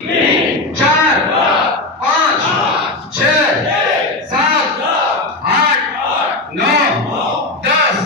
4 5 6 7 8 9 10।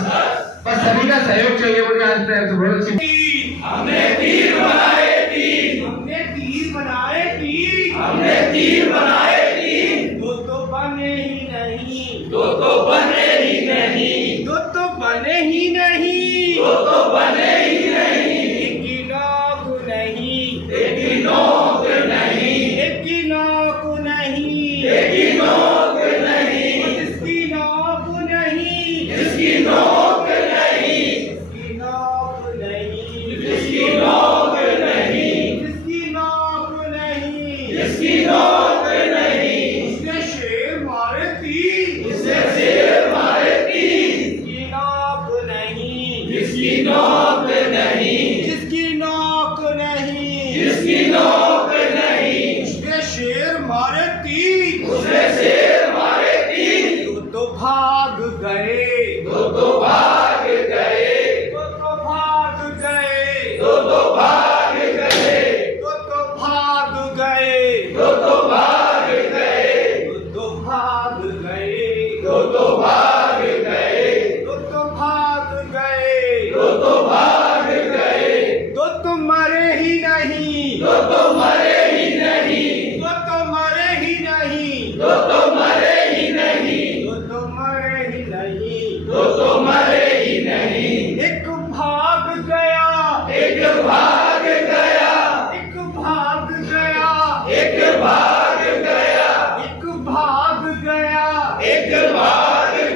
बस सभी का सहयोग चाहिए मुझे आज तक बहुत अच्छी। हमने तीर बनाए तीर, हमने तीर बनाए तीर, हमने तीर बनाए तीर। दो तो बने ही नहीं, दो तो बने ही नहीं, दो तो बने ही नहीं, दो तो बने ही नहीं। एक की नोक नहीं, एक की नोक नहीं, एक की नोक नहीं, एक की नोक नहीं। जिसकी नोक नहीं, जिसकी नोक नहीं, जिसकी नोक नहीं, जिसकी नोक नहीं, जिसकी नोक नहीं, जिसकी नोक नहीं। उसने शेर मारे तीर, उसने शेर मारे तीर। जिसकी नोक नहीं, जिसकी नोक नहीं, जिसकी नोक नहीं, जिसकी नोक नहीं। उसने शेर मारे तीर, उसने शेर मारे तीर। दो तो भाग गए, दो तो भाग गए, दो तो भाग गए, दो तो भाग गए, दो तो भाग गए, दो तो भाग गए, दो तो भाग गए, दो तो भाग गए, दो तो भाग गए, दो तो भाग गए। दो तो मरे ही नहीं, दो तो मरे ही नहीं, दो तो मरे ही नहीं, दो तो मरे ही नहीं, दो तो मरे ही नहीं, दो तो मरे ही नहीं। एक भाग गया, एक भाग गया, एक भाग गया, एक भाग गया, एक भाग गया, एक भाग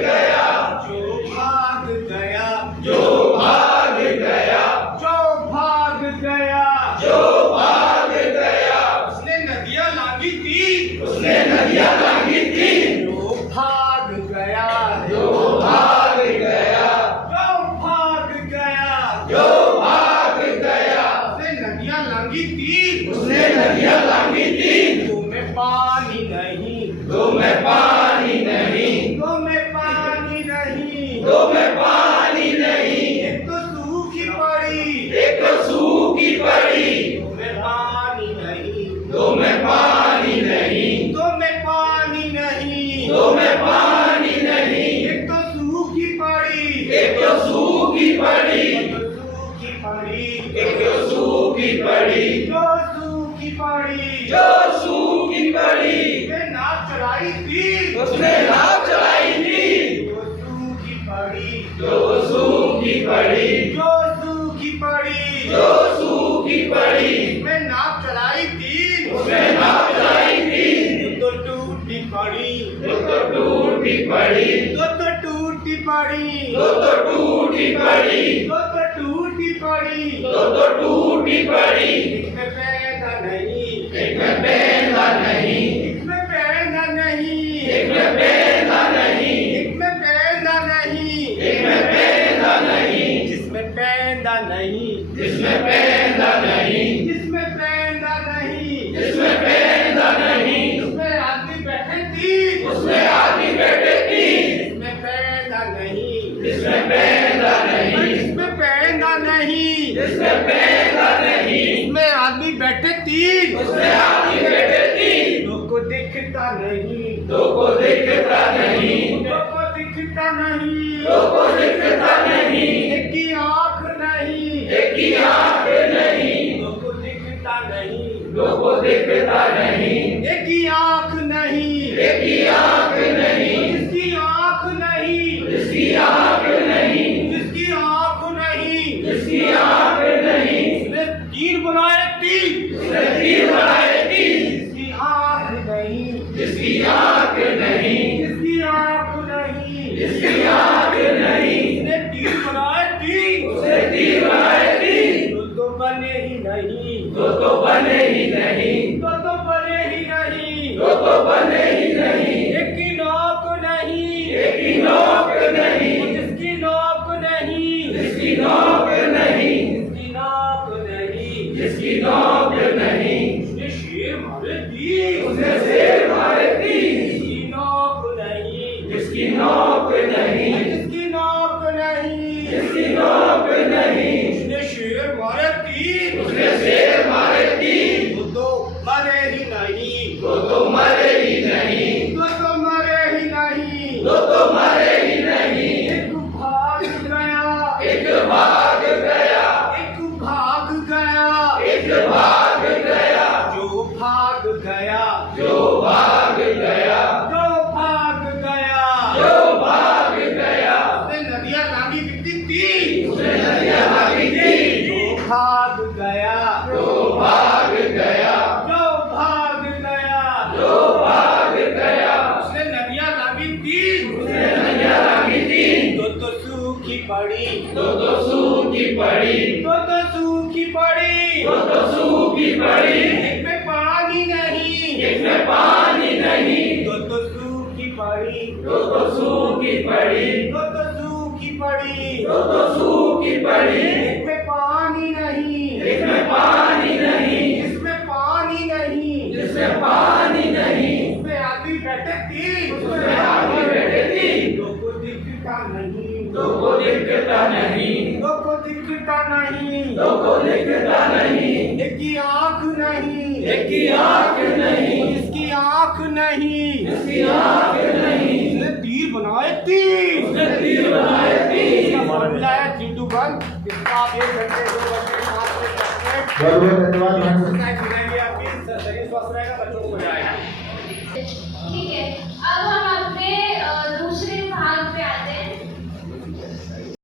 गया। जो भाग गया, जो भाग गया, जो भाग गया, जो भाग गया। उसने नदियां लांगी थी, उसने नदियां लांगी थी। जो भाग गया, जो भाग गया, जो भाग गया, जो भाग गया। उसने नदियां लांगी थी, उसने नदियां लांगी थी। दो में पानी नहीं, दो में पानी नहीं, दो में पानी नहीं, दो में पानी नहीं। एक तो सूखी पड़ी, एक तो सूखी पड़ी। दो में पानी नहीं, दो में पानी नहीं, दो में पानी नहीं, दो में पानी नहीं। एक तो सूखी पड़ी, एक तो सूखी पड़ी, एक तो सूखी पड़ी, एक तो सूखी पड़ी, जो सूखी पड़ी, जो सूखी पड़ी। उसने नाव चलाई थी, उसने नाव चलाई थी। जो सूखी पड़ी, जो सूखी पड़ी, जो सूखी पड़ी, जो सूखी पड़ी। उसने नाव चलाई थी, उसने नाव चलाई थी। तो टूटी पड़ी, तो टूटी पड़ी, तो टूटी पड़ी, तो टूटी पड़ी, तो टूटी पड़ी, तो टूटी पड़ी। इसमें पैदा नहीं, इसमें पैदा नहीं, इसमें पैदा नहीं, इसमें पैदा नहीं, इसमें पैदा नहीं, इसमें पैदा नहीं। जिसमें पैदा नहीं, जिसमें पैदा नहीं, जिसमें पैदा नहीं, जिसमें पैदा नहीं। उसमें आदमी बैठे थी, उसमें आदमी बैठे थी। इसमें पैदा नहीं, इसमें पैदा नहीं, इसमें पैदा नहीं, इसमें पैदा नहीं। इसमें आदमी बैठे थी, उसमें आदमी बैठे थी। दो को दिखता नहीं, दो को दिखता नहीं, दो को दिखता नहीं, दो को दिखता नहीं। एक की आँख नहीं, एक की आँख नहीं, दो को दिखता नहीं, दो को दिखता नहीं। एक की आँख नहीं, एक की आँख नहीं, जिसकी आँख नहीं, जिसकी आँख नहीं, जिसकी आँख नहीं, जिसकी आँख नहीं। उसने तीर बनाए तीर, उसने तीर बनाए तीर। जिसकी आँख नहीं, जिसकी आँख नहीं, जिसकी आँख नहीं, जिसकी आँख नहीं। उसने तीर बनाए तीर, उसने तीर बनाए तीर। दो तो बने ही नहीं, दो तो बने ही नहीं, दो तो बने ही नहीं, दो तो बने ही नहीं। एक की नोक नहीं, एक की नोक नहीं, जिसकी नोक नहीं, जिसकी नोक नहीं, जिसकी नोक नहीं, जिसकी नोक नहीं। उसने शेर मारे तीर, उसने शेर मारे तीर। जिसकी नोक नहीं, जिसकी नोक नहीं, जिसकी नोक नहीं, जिसकी नोक नहीं। उसने शेर मारे तीर, उसने शेर मारे तीर। दो मरे ही नहीं, तो मरे ही नहीं, तो मरे ही नहीं, तो मरे ही नहीं। एक भाग गया, एक भाग गया, एक भाग गया, एक भाग गया, जो भाग गया, जो भाग गया, जो भाग गया, जो भाग गया। उसने नदियाँ लागी बिकती थी, उसने नदियाँ लागी थी, जो भाग गया, जो भाग गया, जो भाग गया, जो भाग गया। उसने नदियाँ लागी थी, उसने नदियाँ लागी थी, तो सूखी पड़ी, तो सूखी पड़ी, तो सूखी पड़ी, तो सूखी पड़ी। एक में पानी नहीं, एक में पानी नहीं, तो सूखी पड़ी, तो सूखी पड़ी, तो सूखी पड़ी, तो सूखी पड़ी। एक में पानी नहीं, एक में पानी नहीं, इसमें पानी नहीं, जिसमें पानी नहीं, उसमें आदमी बैठे थी, उसमें आदमी बैठे थी, तो को दिखता नहीं, तो को दिखता नहीं, तो को दिखता नहीं, तो को दिखता नहीं। एक की आँख नहीं, एक की आँख नहीं, इसकी आँख नहीं, इसकी आँख नहीं। उसने तीर बनाए तीर, उसने तीर बनाए तीर। इसका फॉर्मूला है 3 to 1, इसका आप 1 घंटे 2 घंटे 5 मिनट बहुत बहुत धन्यवाद। आपकी शरीर स्वस्थ रहेगा, बच्चों को मजा आएगा।